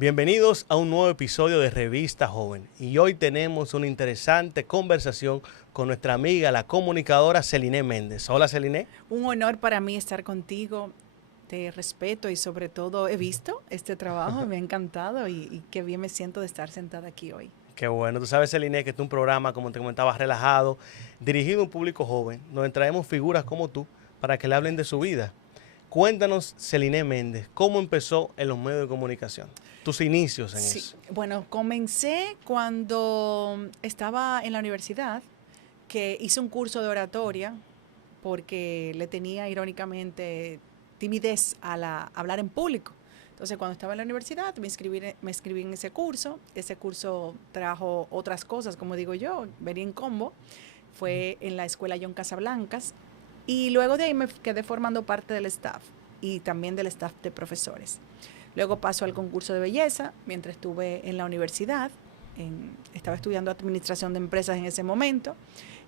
Bienvenidos a un nuevo episodio de Revista Joven y hoy tenemos una interesante conversación con nuestra amiga, la comunicadora Celine Méndez. Hola Celine. Un honor para mí estar contigo, te respeto y sobre todo he visto este trabajo, me ha encantado y qué bien me siento de estar sentada aquí hoy. Qué bueno, tú sabes Celine que este es un programa, como te comentaba, relajado, dirigido a un público joven, donde traemos figuras como tú para que le hablen de su vida. Cuéntanos, Celine Méndez, ¿cómo empezó en los medios de comunicación? Tus inicios en eso. Bueno, comencé cuando estaba en la universidad, que hice un curso de oratoria porque le tenía irónicamente timidez a hablar en público. Entonces, cuando estaba en la universidad, me inscribí en ese curso. Ese curso trajo otras cosas, como digo yo, venía en combo. Fue en la escuela John Casablancas. Y luego de ahí me quedé formando parte del staff y también del staff de profesores. Luego paso al concurso de belleza mientras estuve en la universidad. Estaba estudiando administración de empresas en ese momento.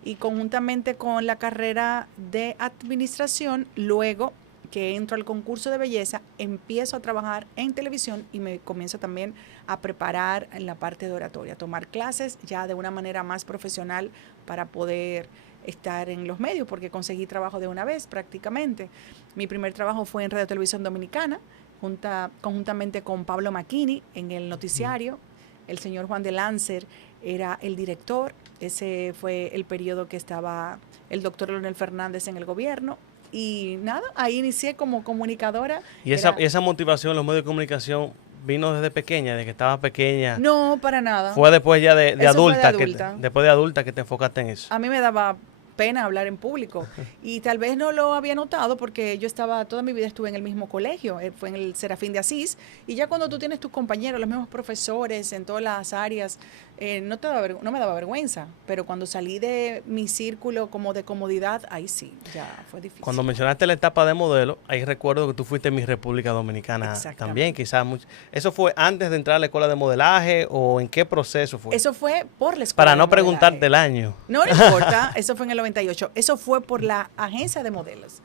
Y conjuntamente con la carrera de administración, luego que entro al concurso de belleza, empiezo a trabajar en televisión y me comienzo también a preparar en la parte de oratoria, a tomar clases ya de una manera más profesional para poder estar en los medios, porque conseguí trabajo de una vez prácticamente. Mi primer trabajo fue en Radio Televisión Dominicana, conjuntamente con Pablo Macchini en el noticiario. El señor Juan de Lancer era el director. Ese fue el periodo que estaba el doctor Leonel Fernández en el gobierno. Y nada, ahí inicié como comunicadora. ¿Y esa motivación en los medios de comunicación vino desde pequeña, desde que estabas pequeña? No, para nada. ¿Fue después ya de adulta? Después de adulta que te enfocaste en eso. A mí me daba pena hablar en público y tal vez no lo había notado porque yo toda mi vida estuve en el mismo colegio, fue en el Serafín de Asís, y ya cuando tú tienes tus compañeros, los mismos profesores en todas las áreas, no me daba vergüenza, pero cuando salí de mi círculo como de comodidad, ahí sí, ya fue difícil. Cuando mencionaste la etapa de modelo, ahí recuerdo que tú fuiste en mi República Dominicana también, quizás mucho. ¿Eso fue antes de entrar a la escuela de modelaje o en qué proceso fue? Eso fue por la escuela Para no de modelaje. preguntarte el año. No importa, eso fue en el 98. Eso fue por la agencia de modelos.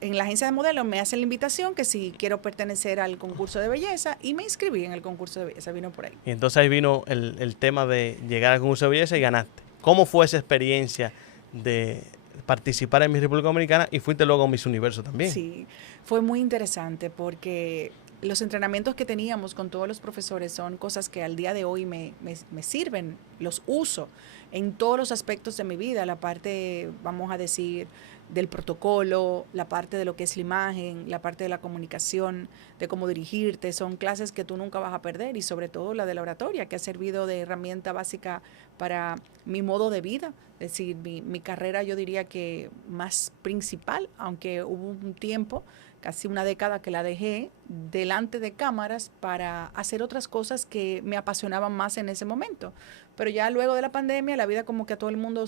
En la agencia de modelos me hacen la invitación que si quiero pertenecer al concurso de belleza y me inscribí en el concurso de belleza, vino por ahí. Y entonces ahí vino el tema de llegar al concurso de belleza y ganaste. ¿Cómo fue esa experiencia de participar en mi República Dominicana y fuiste luego a Miss Universo también? Sí, fue muy interesante porque los entrenamientos que teníamos con todos los profesores son cosas que al día de hoy me sirven, los uso en todos los aspectos de mi vida, la parte, vamos a decir, del protocolo, la parte de lo que es la imagen, la parte de la comunicación, de cómo dirigirte, son clases que tú nunca vas a perder y sobre todo la de la oratoria, que ha servido de herramienta básica para mi modo de vida, es decir, mi carrera yo diría que más principal, aunque hubo un tiempo, casi una década que la dejé delante de cámaras para hacer otras cosas que me apasionaban más en ese momento. Pero ya luego de la pandemia, la vida como que a todo el mundo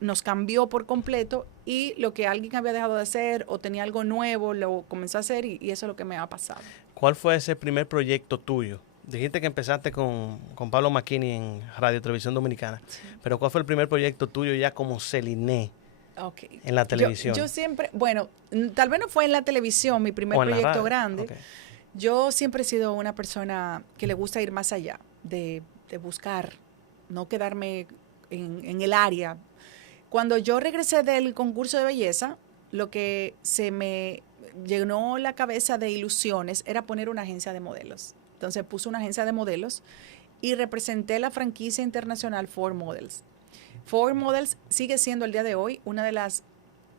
nos cambió por completo y lo que alguien había dejado de hacer o tenía algo nuevo, lo comenzó a hacer y eso es lo que me ha pasado. ¿Cuál fue ese primer proyecto tuyo? Dijiste que empezaste con Pablo Macchini en Radio Televisión Dominicana, sí. Pero ¿cuál fue el primer proyecto tuyo ya como Celine? Okay. En la televisión. Yo siempre, bueno, tal vez no fue en la televisión mi primer proyecto grande. Okay. Yo siempre he sido una persona que le gusta ir más allá, de buscar, no quedarme en el área. Cuando yo regresé del concurso de belleza, lo que se me llenó la cabeza de ilusiones era poner una agencia de modelos. Entonces puse una agencia de modelos y representé la franquicia internacional Ford Models. Ford Models sigue siendo el día de hoy una de las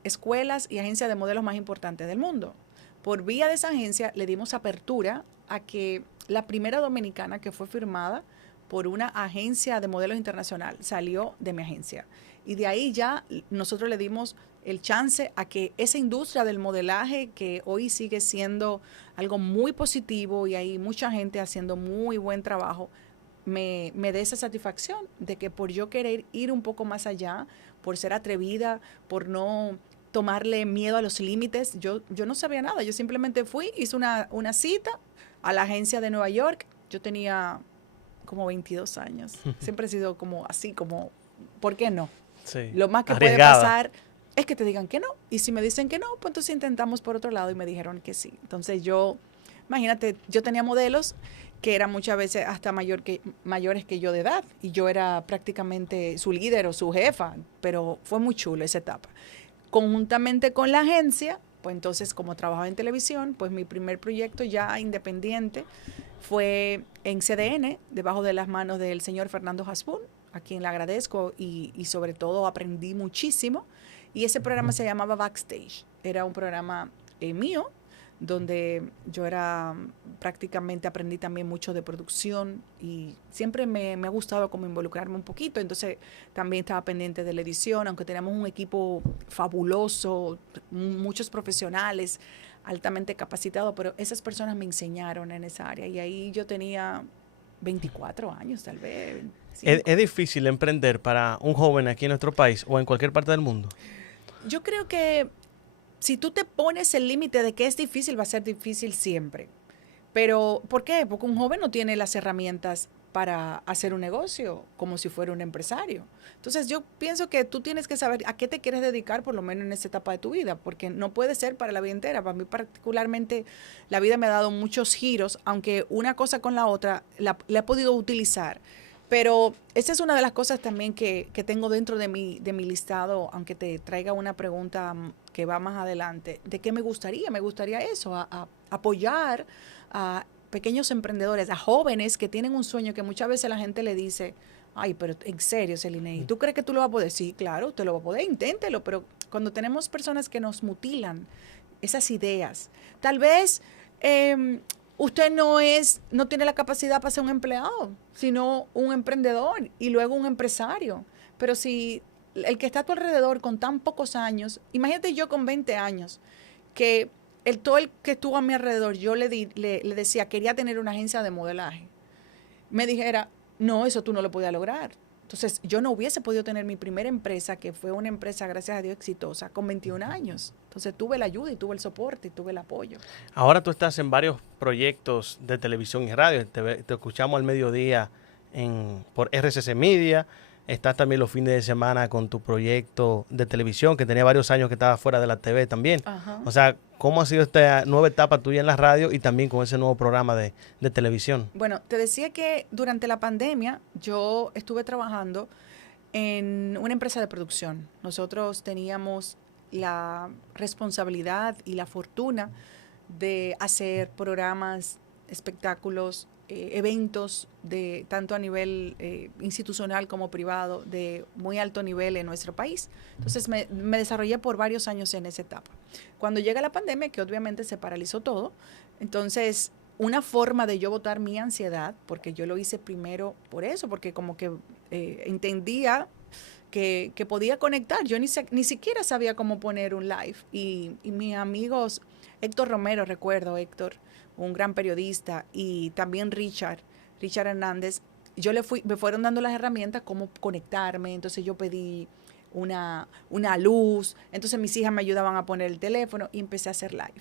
escuelas y agencias de modelos más importantes del mundo. Por vía de esa agencia le dimos apertura a que la primera dominicana que fue firmada por una agencia de modelos internacional salió de mi agencia. Y de ahí ya nosotros le dimos el chance a que esa industria del modelaje, que hoy sigue siendo algo muy positivo y hay mucha gente haciendo muy buen trabajo, me dé esa satisfacción de que por yo querer ir un poco más allá, por ser atrevida, por no tomarle miedo a los límites, yo no sabía nada, yo simplemente fui, hice una cita a la agencia de Nueva York, yo tenía como 22 años, siempre he sido como así, como, ¿por qué no? Sí. Lo más que arriesgada. puede pasar es que te digan que no, y si me dicen que no, pues entonces intentamos por otro lado y me dijeron que sí. Entonces imagínate, yo tenía modelos que eran muchas veces hasta mayores que yo de edad, y yo era prácticamente su líder o su jefa, pero fue muy chulo esa etapa. Conjuntamente con la agencia, pues entonces como trabajaba en televisión, pues mi primer proyecto ya independiente fue en CDN, debajo de las manos del señor Fernando Hasbún, a quien le agradezco y sobre todo aprendí muchísimo. Y ese programa se llamaba Backstage. Era un programa mío, donde yo era prácticamente, aprendí también mucho de producción y siempre me ha gustado como involucrarme un poquito. Entonces también estaba pendiente de la edición, aunque teníamos un equipo fabuloso, muchos profesionales altamente capacitados, pero esas personas me enseñaron en esa área y ahí yo tenía 24 años tal vez. ¿Es difícil emprender para un joven aquí en nuestro país o en cualquier parte del mundo? Yo creo que si tú te pones el límite de que es difícil, va a ser difícil siempre. Pero, ¿por qué? Porque un joven no tiene las herramientas para hacer un negocio como si fuera un empresario. Entonces, yo pienso que tú tienes que saber a qué te quieres dedicar, por lo menos en esta etapa de tu vida, porque no puede ser para la vida entera. Para mí particularmente, la vida me ha dado muchos giros, aunque una cosa con la otra la he podido utilizar. Pero esa es una de las cosas también que tengo dentro de mi listado, aunque te traiga una pregunta que va más adelante, de qué me gustaría. Me gustaría eso, a apoyar a pequeños emprendedores, a jóvenes que tienen un sueño que muchas veces la gente le dice, ay, pero en serio, Celine, ¿y tú crees que tú lo vas a poder? Sí, claro, usted lo va a poder, inténtelo, pero cuando tenemos personas que nos mutilan esas ideas, tal vez usted no tiene la capacidad para ser un empleado, sino un emprendedor y luego un empresario. Pero si el que está a tu alrededor con tan pocos años, imagínate yo con 20 años, que todo el que estuvo a mi alrededor, yo le decía, quería tener una agencia de modelaje. Me dijera, no, eso tú no lo podías lograr. Entonces, yo no hubiese podido tener mi primera empresa, que fue una empresa, gracias a Dios, exitosa, con 21 años. Entonces, tuve la ayuda y tuve el soporte y tuve el apoyo. Ahora tú estás en varios proyectos de televisión y radio. Te escuchamos al mediodía por RCC Media. Estás también los fines de semana con tu proyecto de televisión, que tenía varios años que estaba fuera de la TV también. Ajá. O sea, ¿cómo ha sido esta nueva etapa tuya en la radio y también con ese nuevo programa de televisión? Bueno, te decía que durante la pandemia yo estuve trabajando en una empresa de producción. Nosotros teníamos la responsabilidad y la fortuna de hacer programas, espectáculos, eventos de tanto a nivel institucional como privado de muy alto nivel en nuestro país. Entonces me desarrollé por varios años en esa etapa. Cuando llega la pandemia, que obviamente se paralizó todo, entonces una forma de yo botar mi ansiedad, porque yo lo hice primero por eso, porque como que entendía que podía conectar. Yo ni siquiera sabía cómo poner un live. Y mis amigos, Héctor Romero, recuerdo, Héctor, un gran periodista, y también Richard Hernández, me fueron dando las herramientas cómo conectarme. Entonces yo pedí una luz, entonces mis hijas me ayudaban a poner el teléfono y empecé a hacer live.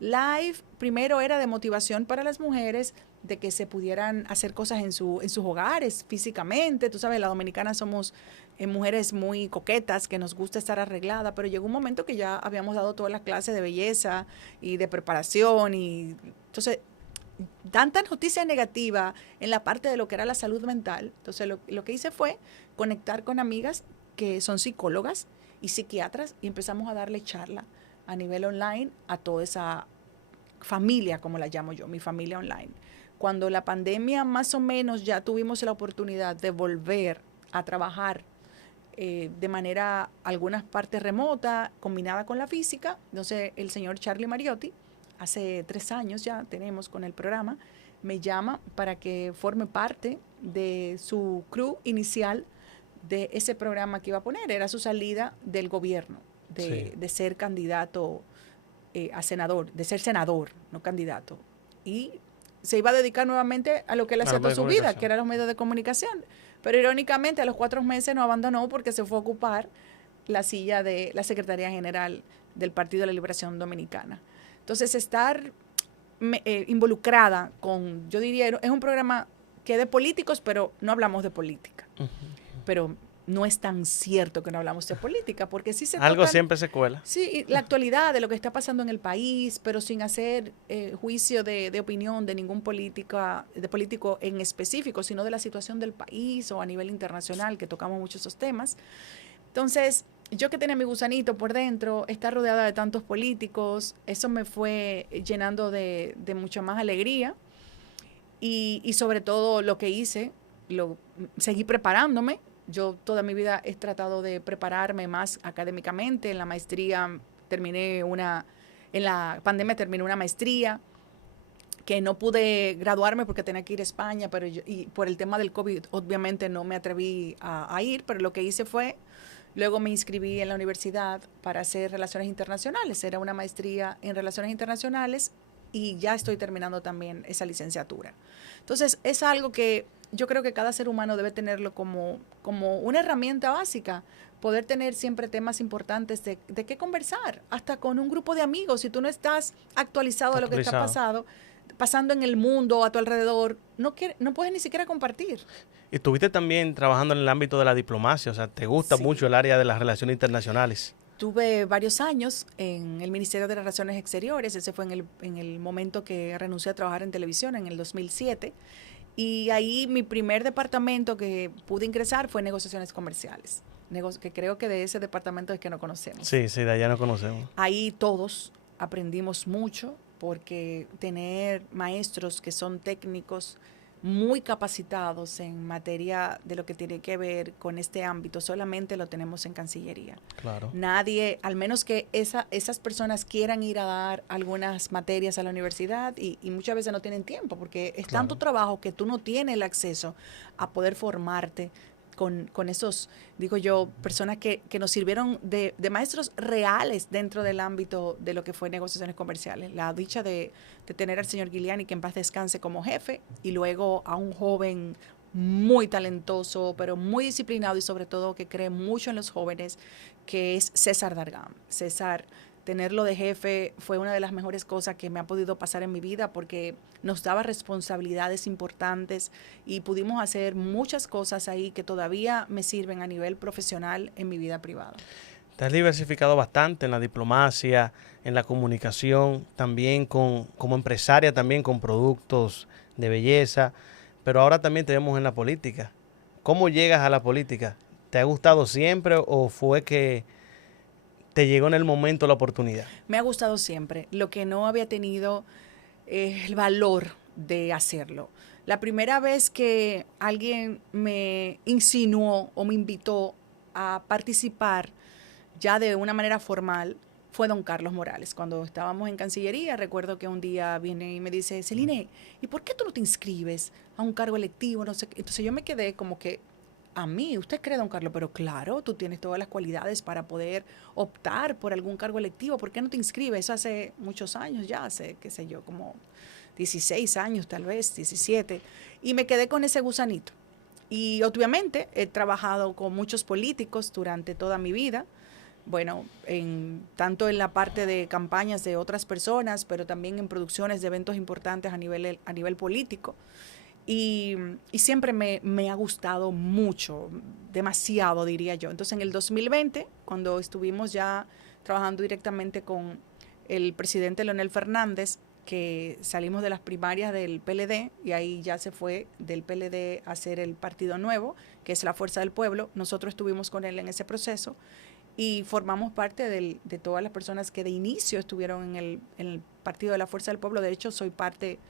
Live primero era de motivación para las mujeres, de que se pudieran hacer cosas en sus hogares físicamente. Tú sabes, las dominicanas somos mujeres muy coquetas, que nos gusta estar arreglada, pero llegó un momento que ya habíamos dado todas las clases de belleza y de preparación, y entonces tanta noticia negativa en la parte de lo que era la salud mental. Entonces lo que hice fue conectar con amigas que son psicólogas y psiquiatras y empezamos a darle charla a nivel online a toda esa familia, como la llamo yo, mi familia online. Cuando la pandemia más o menos ya tuvimos la oportunidad de volver a trabajar de manera, algunas partes remota, combinada con la física, entonces el señor Charlie Mariotti, hace 3 años ya tenemos con el programa, me llama para que forme parte de su crew inicial de ese programa que iba a poner. Era su salida del gobierno, de ser candidato a senador, de ser senador, no candidato. Y se iba a dedicar nuevamente a lo que él hacía toda su vida, que eran los medios de comunicación. Pero irónicamente a los 4 meses nos abandonó porque se fue a ocupar la silla de la Secretaría General del Partido de la Liberación Dominicana. Entonces estar involucrada yo diría, es un programa que es de políticos, pero no hablamos de política. Pero no es tan cierto que no hablamos de política, porque sí se algo tocan, siempre se cuela. Sí, la actualidad de lo que está pasando en el país, pero sin hacer juicio de opinión de ningún político en específico, sino de la situación del país o a nivel internacional, que tocamos mucho esos temas. Entonces, yo que tenía mi gusanito por dentro, estar rodeada de tantos políticos, eso me fue llenando de mucha más alegría y sobre todo lo que hice, seguí preparándome. Yo toda mi vida he tratado de prepararme más académicamente. En la maestría en la pandemia terminé una maestría que no pude graduarme porque tenía que ir a España, pero y por el tema del COVID obviamente no me atreví a ir, pero lo que hice fue, luego me inscribí en la universidad para hacer relaciones internacionales. Era una maestría en relaciones internacionales y ya estoy terminando también esa licenciatura. Entonces, es algo que yo creo que cada ser humano debe tenerlo como una herramienta básica, poder tener siempre temas importantes de qué conversar, hasta con un grupo de amigos. Si tú no estás actualizado de lo que está pasando en el mundo a tu alrededor, no puedes ni siquiera compartir. Y estuviste también trabajando en el ámbito de la diplomacia, o sea, te gusta mucho el área de las relaciones internacionales. Tuve varios años en el Ministerio de Relaciones Exteriores. Ese fue en el momento que renuncié a trabajar en televisión, en el 2007. Y ahí mi primer departamento que pude ingresar fue negociaciones comerciales, que creo que de ese departamento es que no conocemos. Sí, de allá no conocemos. Ahí todos aprendimos mucho, porque tener maestros que son técnicos muy capacitados en materia de lo que tiene que ver con este ámbito, solamente lo tenemos en Cancillería. Claro. Nadie, al menos que esas personas quieran ir a dar algunas materias a la universidad y muchas veces no tienen tiempo, porque es tanto trabajo que tú no tienes el acceso a poder formarte con esos, digo yo, personas que nos sirvieron de maestros reales dentro del ámbito de lo que fue negociaciones comerciales. La dicha de tener al señor Giuliani, que en paz descanse, como jefe, y luego a un joven muy talentoso, pero muy disciplinado y sobre todo que cree mucho en los jóvenes, que es César Dargán. César, tenerlo de jefe fue una de las mejores cosas que me ha podido pasar en mi vida, porque nos daba responsabilidades importantes y pudimos hacer muchas cosas ahí que todavía me sirven a nivel profesional en mi vida privada. Te has diversificado bastante en la diplomacia, en la comunicación, también como empresaria, también con productos de belleza, pero ahora también te vemos en la política. ¿Cómo llegas a la política? ¿Te ha gustado siempre o fue que te llegó en el momento la oportunidad? Me ha gustado siempre. Lo que no había tenido el valor de hacerlo. La primera vez que alguien me insinuó o me invitó a participar ya de una manera formal fue don Carlos Morales. Cuando estábamos en Cancillería, recuerdo que un día viene y me dice, Celine, ¿y por qué tú no te inscribes a un cargo electivo? No sé. Entonces yo me quedé como que, a mí, usted cree, don Carlos, pero claro, tú tienes todas las cualidades para poder optar por algún cargo electivo. ¿Por qué no te inscribes? Eso hace muchos años ya, hace, qué sé yo, como 16 años tal vez, 17. Y me quedé con ese gusanito. Y obviamente he trabajado con muchos políticos durante toda mi vida. Bueno, tanto en la parte de campañas de otras personas, pero también en producciones de eventos importantes a nivel político. Y siempre me ha gustado mucho, demasiado diría yo. Entonces en el 2020, cuando estuvimos ya trabajando directamente con el presidente Leonel Fernández, que salimos de las primarias del PLD y ahí ya se fue del PLD a hacer el Partido Nuevo, que es la Fuerza del Pueblo. Nosotros estuvimos con él en ese proceso y formamos parte de todas las personas que de inicio estuvieron en el Partido de la Fuerza del Pueblo. De hecho, soy parte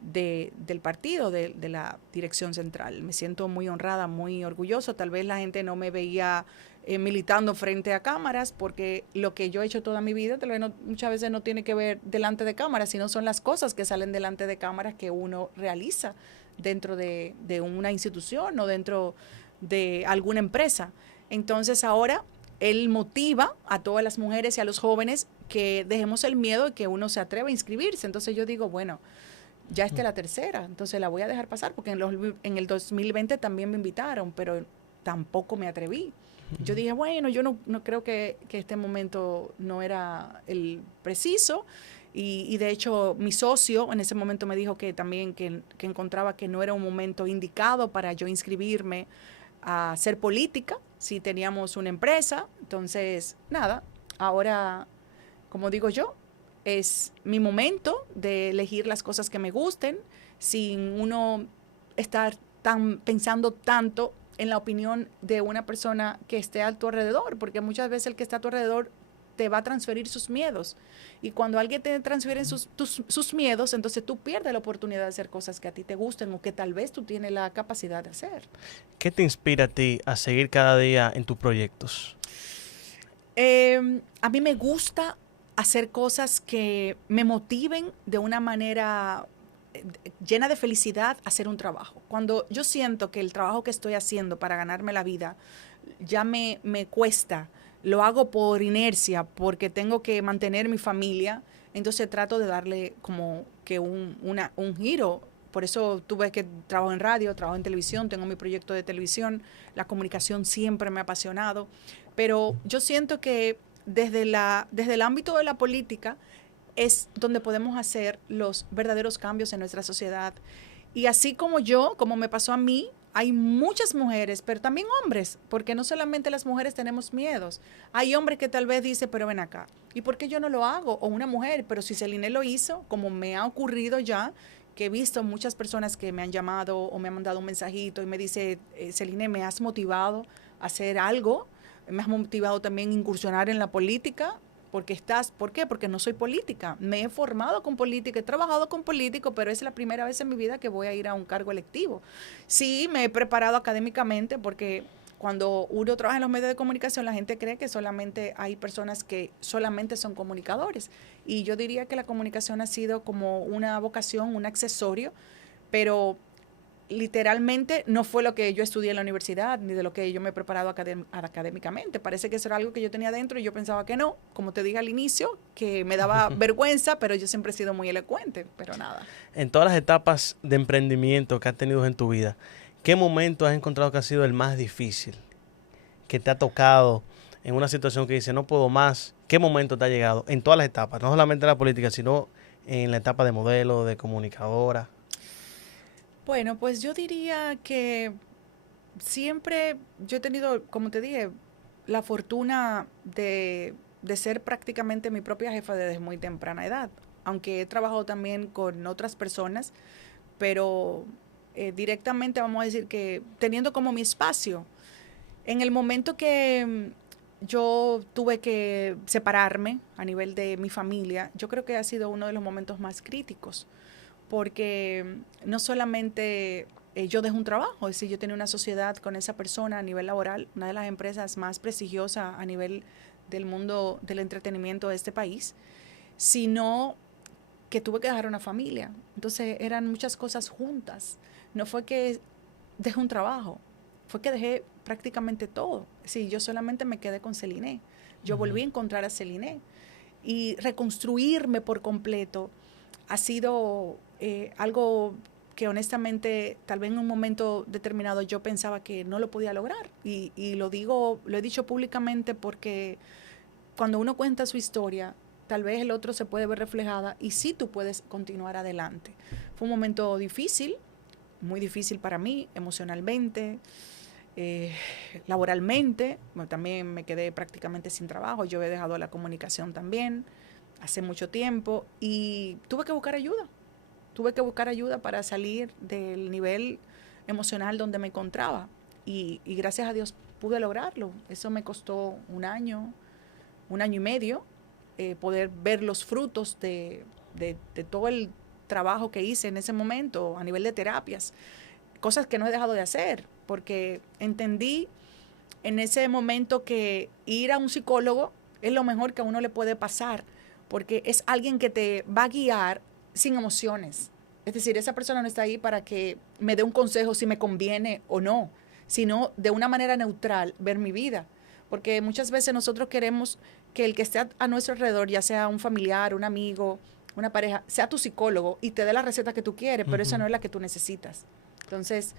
del partido, de la dirección central. Me siento muy honrada, muy orgulloso. Tal vez la gente no me veía militando frente a cámaras, porque lo que yo he hecho toda mi vida tal vez muchas veces no tiene que ver delante de cámaras, sino son las cosas que salen delante de cámaras que uno realiza dentro de una institución o dentro de alguna empresa. Entonces ahora él motiva a todas las mujeres y a los jóvenes que dejemos el miedo y que uno se atreva a inscribirse. Entonces yo digo, bueno, ya esta es la tercera, entonces la voy a dejar pasar, porque en el 2020 también me invitaron, pero tampoco me atreví. Yo dije, bueno, yo no creo que este momento no era el preciso, y de hecho mi socio en ese momento me dijo que también que encontraba que no era un momento indicado para yo inscribirme a hacer política, si teníamos una empresa. Entonces, nada, ahora, como digo yo, es mi momento de elegir las cosas que me gusten, sin uno estar pensando tanto en la opinión de una persona que esté a tu alrededor, porque muchas veces el que está a tu alrededor te va a transferir sus miedos. Y cuando alguien te transfiere sus miedos, entonces tú pierdes la oportunidad de hacer cosas que a ti te gusten o que tal vez tú tienes la capacidad de hacer. ¿Qué te inspira a ti a seguir cada día en tus proyectos? A mí me gusta hacer cosas que me motiven de una manera llena de felicidad a hacer un trabajo. Cuando yo siento que el trabajo que estoy haciendo para ganarme la vida ya me cuesta, lo hago por inercia, porque tengo que mantener mi familia, entonces trato de darle como que un giro. Por eso tuve que trabajo en radio, trabajo en televisión, tengo mi proyecto de televisión, la comunicación siempre me ha apasionado, pero yo siento que desde el ámbito de la política es donde podemos hacer los verdaderos cambios en nuestra sociedad. Y así como yo, como me pasó a mí, hay muchas mujeres, pero también hombres, porque no solamente las mujeres tenemos miedos. Hay hombres que tal vez dicen, pero ven acá, ¿y por qué yo no lo hago? O una mujer, pero si Celine lo hizo, como me ha ocurrido ya, que he visto muchas personas que me han llamado o me han mandado un mensajito y me dice, Celine, me has motivado a hacer algo, me has motivado también a incursionar en la política. ¿Por qué? Porque no soy política. Me he formado con política, he trabajado con políticos, pero es la primera vez en mi vida que voy a ir a un cargo electivo. Sí, me he preparado académicamente porque cuando uno trabaja en los medios de comunicación, la gente cree que solamente hay personas que solamente son comunicadores. Y yo diría que la comunicación ha sido como una vocación, un accesorio, pero literalmente no fue lo que yo estudié en la universidad, ni de lo que yo me he preparado académicamente. Parece que eso era algo que yo tenía dentro y yo pensaba que no. Como te dije al inicio, que me daba vergüenza, pero yo siempre he sido muy elocuente, pero nada. En todas las etapas de emprendimiento que has tenido en tu vida, ¿qué momento has encontrado que ha sido el más difícil? Que te ha tocado en una situación que dice, no puedo más. ¿Qué momento te ha llegado? En todas las etapas, no solamente en la política, sino en la etapa de modelo, de comunicadora. Bueno, pues yo diría que siempre yo he tenido, como te dije, la fortuna de ser prácticamente mi propia jefa desde muy temprana edad, aunque he trabajado también con otras personas, pero directamente vamos a decir que teniendo como mi espacio. En el momento que yo tuve que separarme a nivel de mi familia, yo creo que ha sido uno de los momentos más críticos, porque no solamente yo dejé un trabajo, es decir, yo tenía una sociedad con esa persona a nivel laboral, una de las empresas más prestigiosas a nivel del mundo del entretenimiento de este país, sino que tuve que dejar una familia. Entonces eran muchas cosas juntas. No fue que dejé un trabajo, fue que dejé prácticamente todo. Sí, yo solamente me quedé con Celine. Yo volví a encontrar a Celine y reconstruirme por completo ha sido algo que honestamente tal vez en un momento determinado yo pensaba que no lo podía lograr. Y lo he dicho públicamente porque cuando uno cuenta su historia, tal vez el otro se puede ver reflejada y sí tú puedes continuar adelante. Fue un momento difícil, muy difícil para mí, emocionalmente, laboralmente. Bueno, también me quedé prácticamente sin trabajo, yo he dejado la comunicación también hace mucho tiempo y tuve que buscar ayuda para salir del nivel emocional donde me encontraba y gracias a Dios pude lograrlo. Eso me costó un año y medio, poder ver los frutos de todo el trabajo que hice en ese momento a nivel de terapias, cosas que no he dejado de hacer, porque entendí en ese momento que ir a un psicólogo es lo mejor que a uno le puede pasar, porque es alguien que te va a guiar sin emociones. Es decir, esa persona no está ahí para que me dé un consejo si me conviene o no, sino de una manera neutral ver mi vida. Porque muchas veces nosotros queremos que el que esté a nuestro alrededor, ya sea un familiar, un amigo, una pareja, sea tu psicólogo y te dé la receta que tú quieres, pero esa no es la que tú necesitas. Entonces,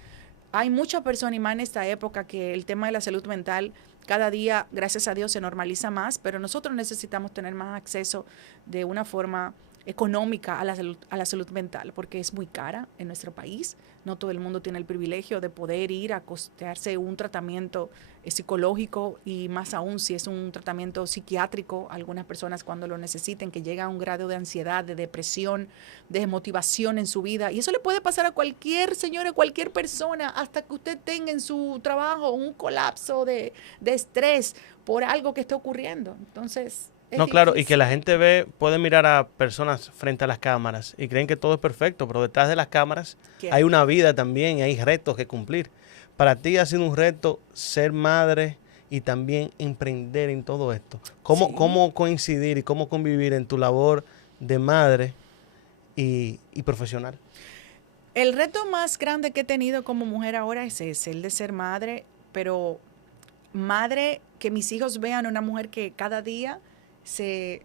hay muchas personas y más en esta época que el tema de la salud mental cada día, gracias a Dios, se normaliza más, pero nosotros necesitamos tener más acceso de una forma económica a la salud mental, porque es muy cara en nuestro país. No todo el mundo tiene el privilegio de poder ir a costearse un tratamiento psicológico, y más aún si es un tratamiento psiquiátrico, algunas personas cuando lo necesiten, que llega a un grado de ansiedad, de depresión, de desmotivación en su vida. Y eso le puede pasar a cualquier señora, a cualquier persona, hasta que usted tenga en su trabajo un colapso de estrés por algo que esté ocurriendo. Entonces, no, claro, y que la gente puede mirar a personas frente a las cámaras y creen que todo es perfecto, pero detrás de las cámaras hay una vida también, hay retos que cumplir. Para ti ha sido un reto ser madre y también emprender en todo esto. ¿Cómo coincidir y cómo convivir en tu labor de madre y profesional? El reto más grande que he tenido como mujer ahora es ese, el de ser madre, pero madre que mis hijos vean una mujer que cada día se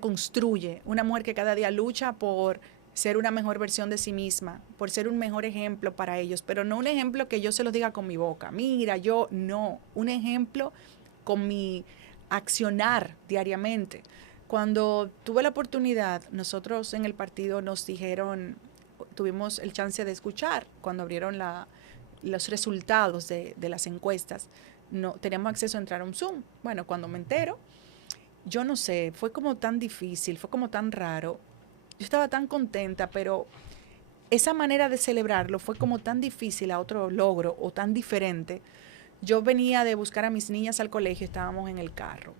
construye, una mujer que cada día lucha por ser una mejor versión de sí misma, por ser un mejor ejemplo para ellos, pero no un ejemplo que yo se los diga con mi boca, mira, yo no, un ejemplo con mi accionar diariamente. Cuando tuve la oportunidad, nosotros en el partido nos dijeron, tuvimos el chance de escuchar cuando abrieron los resultados de las encuestas, no teníamos acceso a entrar a un Zoom. Bueno, cuando me entero, yo no sé, fue como tan difícil, fue como tan raro. Yo estaba tan contenta, pero esa manera de celebrarlo fue como tan difícil a otro logro o tan diferente. Yo venía de buscar a mis niñas al colegio, estábamos en el carro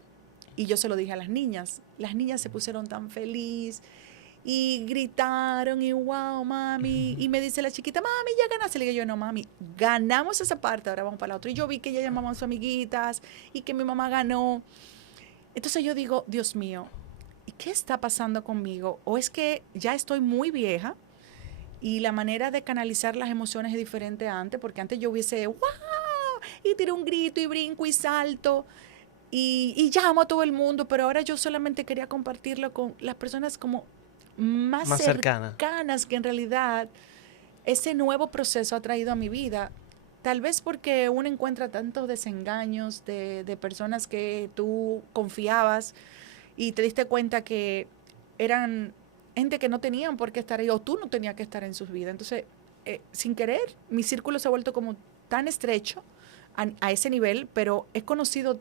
y yo se lo dije a las niñas se pusieron tan felices y gritaron y wow, mami, y me dice la chiquita, mami, ya ganaste. Le digo yo, no, mami, ganamos esa parte, ahora vamos para la otra. Y yo vi que ella llamaba a sus amiguitas y que mi mamá ganó. Entonces yo digo, Dios mío, ¿y qué está pasando conmigo? ¿O es que ya estoy muy vieja y la manera de canalizar las emociones es diferente a antes? Porque antes yo hubiese, ¡wow! Y tiré un grito y brinco y salto y llamo a todo el mundo, pero ahora yo solamente quería compartirlo con las personas como más cercanas, que en realidad ese nuevo proceso ha traído a mi vida. Tal vez porque uno encuentra tantos desengaños de personas que tú confiabas y te diste cuenta que eran gente que no tenían por qué estar ahí, o tú no tenías que estar en sus vidas. Entonces, sin querer, mi círculo se ha vuelto como tan estrecho a ese nivel, pero he conocido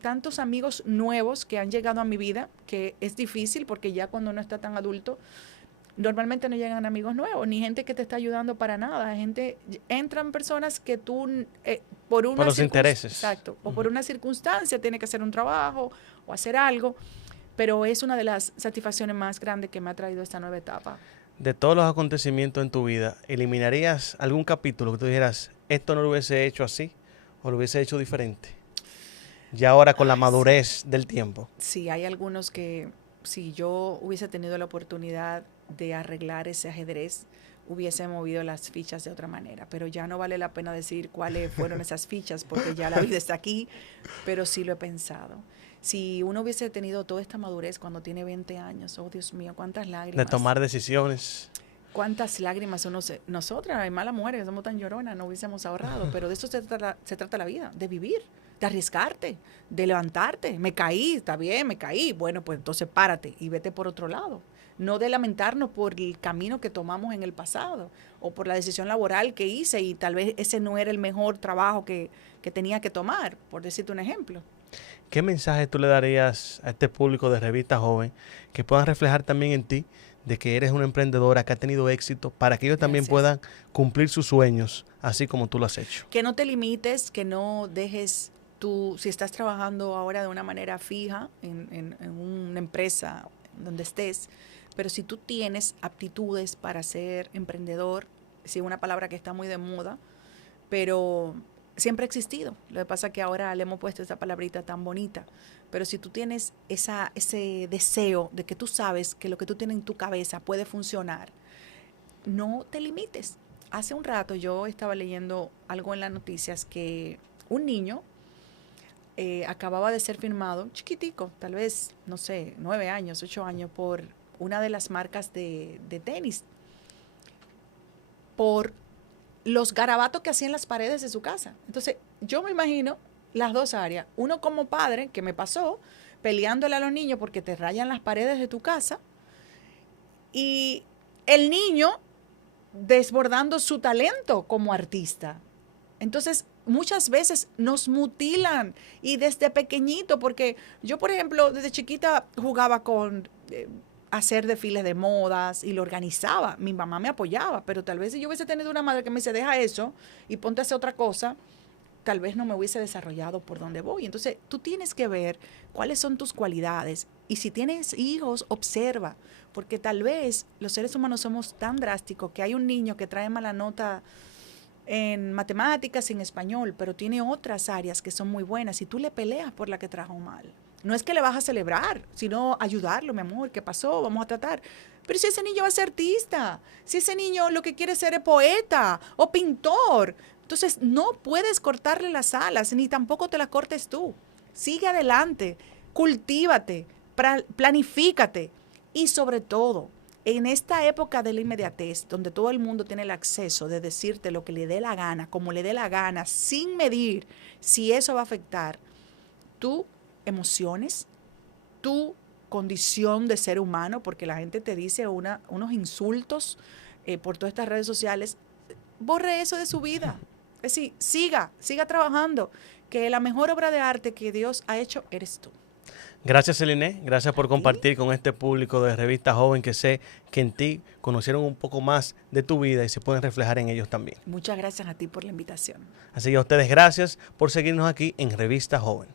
tantos amigos nuevos que han llegado a mi vida, que es difícil porque ya cuando uno está tan adulto, normalmente no llegan amigos nuevos, ni gente que te está ayudando para nada. Entran personas que tú, por los intereses. Exacto, o por una circunstancia, tiene que hacer un trabajo o hacer algo, pero es una de las satisfacciones más grandes que me ha traído esta nueva etapa. De todos los acontecimientos en tu vida, ¿eliminarías algún capítulo que tú dijeras, esto no lo hubiese hecho así o lo hubiese hecho diferente? Ya ahora con la madurez del tiempo. Sí, hay algunos que si yo hubiese tenido la oportunidad de arreglar ese ajedrez, hubiese movido las fichas de otra manera, pero ya no vale la pena decir cuáles fueron esas fichas porque ya la vida está aquí, pero sí lo he pensado. Si uno hubiese tenido toda esta madurez cuando tiene 20 años, oh Dios mío, cuántas lágrimas. De tomar decisiones. Cuántas lágrimas nosotras, hay malas mujeres, somos tan lloronas, no hubiésemos ahorrado, pero de eso se trata la vida, de vivir, de arriesgarte, de levantarte. Me caí, está bien, me caí, bueno, pues entonces párate y vete por otro lado. No de lamentarnos por el camino que tomamos en el pasado o por la decisión laboral que hice y tal vez ese no era el mejor trabajo que tenía que tomar, por decirte un ejemplo. ¿Qué mensaje tú le darías a este público de Revista Joven que puedan reflejar también en ti de que eres una emprendedora que ha tenido éxito para que ellos también puedan cumplir sus sueños así como tú lo has hecho? Que no te limites, que no dejes tú, si estás trabajando ahora de una manera fija en una empresa donde estés, pero si tú tienes aptitudes para ser emprendedor, sí, una palabra que está muy de moda, pero siempre ha existido. Lo que pasa es que ahora le hemos puesto esa palabrita tan bonita. Pero si tú tienes ese deseo de que tú sabes que lo que tú tienes en tu cabeza puede funcionar, no te limites. Hace un rato yo estaba leyendo algo en las noticias que un niño acababa de ser firmado, chiquitico, tal vez, no sé, 9 años, 8 años, por una de las marcas de tenis, por los garabatos que hacían en las paredes de su casa. Entonces, yo me imagino las dos áreas. Uno como padre, que me pasó, peleándole a los niños porque te rayan las paredes de tu casa, y el niño desbordando su talento como artista. Entonces, muchas veces nos mutilan y desde pequeñito, porque yo, por ejemplo, desde chiquita jugaba con hacer desfiles de modas y lo organizaba. Mi mamá me apoyaba, pero tal vez si yo hubiese tenido una madre que me dice, deja eso y ponte a hacer otra cosa, tal vez no me hubiese desarrollado por donde voy. Entonces, tú tienes que ver cuáles son tus cualidades y si tienes hijos, observa, porque tal vez los seres humanos somos tan drásticos que hay un niño que trae mala nota en matemáticas, en español, pero tiene otras áreas que son muy buenas y tú le peleas por la que trajo mal. No es que le vas a celebrar, sino ayudarlo, mi amor, ¿qué pasó? Vamos a tratar. Pero si ese niño va a ser artista, si ese niño lo que quiere ser es poeta o pintor, entonces no puedes cortarle las alas, ni tampoco te las cortes tú. Sigue adelante, cultívate, planifícate y sobre todo, en esta época de la inmediatez, donde todo el mundo tiene el acceso de decirte lo que le dé la gana, como le dé la gana, sin medir si eso va a afectar tus emociones, tu condición de ser humano, porque la gente te dice unos insultos por todas estas redes sociales, borre eso de su vida. Es decir, siga trabajando, que la mejor obra de arte que Dios ha hecho eres tú. Gracias, Celine. Gracias por compartir con este público de Revista Joven, que sé que en ti conocieron un poco más de tu vida y se pueden reflejar en ellos también. Muchas gracias a ti por la invitación. Así que a ustedes gracias por seguirnos aquí en Revista Joven.